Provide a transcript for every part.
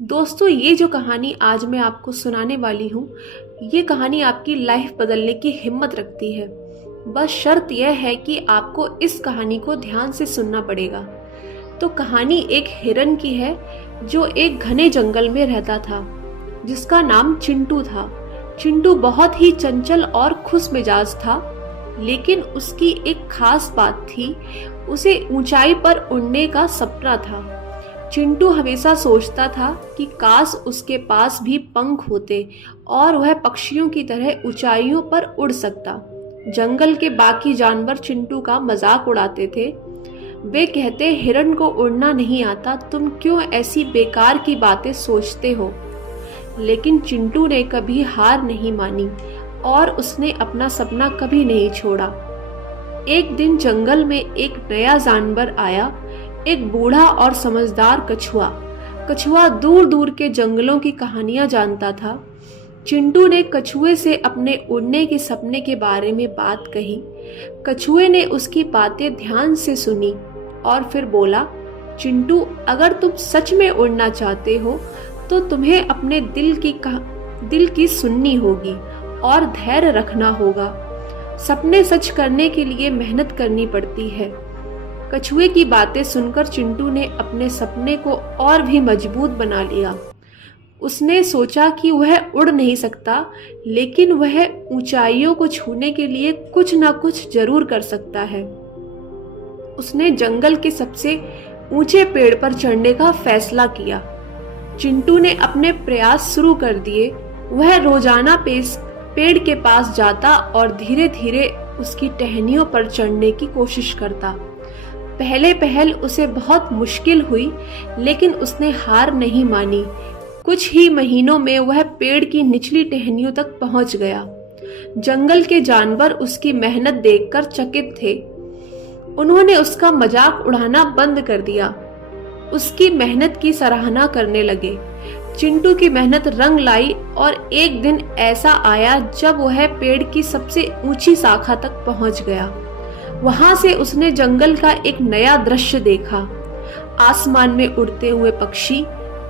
दोस्तों, ये जो कहानी आज मैं आपको सुनाने वाली हूँ, ये कहानी आपकी लाइफ बदलने की हिम्मत रखती है। बस शर्त यह है कि आपको इस कहानी को ध्यान से सुनना पड़ेगा। तो कहानी एक हिरन की है जो एक घने जंगल में रहता था, जिसका नाम चिंटू था। चिंटू बहुत ही चंचल और खुश मिजाज था, लेकिन उसकी एक खास बात थी, उसे ऊंचाई पर उड़ने का सपना था। चिंटू हमेशा सोचता था कि काश उसके पास भी पंख होते और वह पक्षियों की तरह ऊंचाइयों पर उड़ सकता। जंगल के बाकी जानवर चिंटू का मजाक उड़ाते थे। वे कहते, हिरन को उड़ना नहीं आता, तुम क्यों ऐसी बेकार की बातें सोचते हो। लेकिन चिंटू ने कभी हार नहीं मानी और उसने अपना सपना कभी नहीं छोड़ा। एक दिन जंगल में एक नया जानवर आया, एक बूढ़ा और समझदार कछुआ। कछुआ दूर दूर के जंगलों की कहानियां जानता था। चिंटू ने कछुए से अपने उड़ने के सपने के बारे में बात कही। कछुए ने उसकी बातें ध्यान से सुनी और फिर बोला, चिंटू, अगर तुम सच में उड़ना चाहते हो तो तुम्हें अपने दिल की सुननी होगी और धैर्य रखना होगा। सपने सच करने के लिए मेहनत करनी पड़ती है। कछुए की बातें सुनकर चिंटू ने अपने सपने को और भी मजबूत बना लिया। उसने सोचा कि वह उड़ नहीं सकता, लेकिन वह ऊंचाइयों को छूने के लिए कुछ ना कुछ जरूर कर सकता है। उसने जंगल के सबसे ऊंचे पेड़ पर चढ़ने का फैसला किया। चिंटू ने अपने प्रयास शुरू कर दिए। वह रोजाना पेड़ के पास जाता और धीरे धीरे उसकी टहनियों पर चढ़ने की कोशिश करता। पहले पहल उसे बहुत मुश्किल हुई, लेकिन उसने हार नहीं मानी। कुछ ही महीनों में वह पेड़ की निचली टहनियों तक पहुंच गया। जंगल के जानवर उसकी मेहनत देखकर चकित थे। उन्होंने उसका मजाक उड़ाना बंद कर दिया, उसकी मेहनत की सराहना करने लगे। चिंटू की मेहनत रंग लाई और एक दिन ऐसा आया जब वह पेड़ की सबसे ऊंची शाखा तक पहुंच गया। वहां से उसने जंगल का एक नया दृश्य देखा। आसमान में उड़ते हुए पक्षी,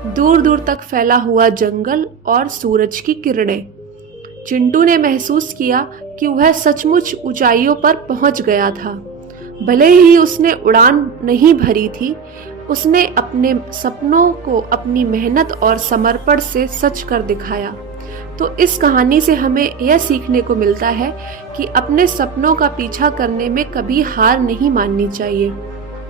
दूर दूर तक फैला हुआ जंगल और सूरज की किरणें। चिंटू ने महसूस किया कि वह सचमुच ऊंचाइयों पर पहुंच गया था। भले ही उसने उड़ान नहीं भरी थी, उसने अपने सपनों को अपनी मेहनत और समर्पण से सच कर दिखाया। तो इस कहानी से हमें यह सीखने को मिलता है कि अपने सपनों का पीछा करने में कभी हार नहीं माननी चाहिए।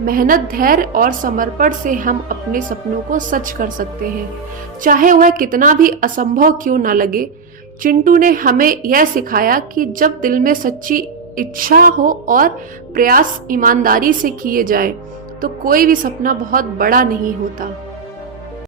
मेहनत, धैर्य और समर्पण से हम अपने सपनों को सच कर सकते हैं, चाहे वह कितना भी असंभव क्यों ना लगे। चिंटू ने हमें यह सिखाया कि जब दिल में सच्ची इच्छा हो और प्रयास ईमानदारी से किए जाए तो कोई भी सपना बहुत बड़ा नहीं होता।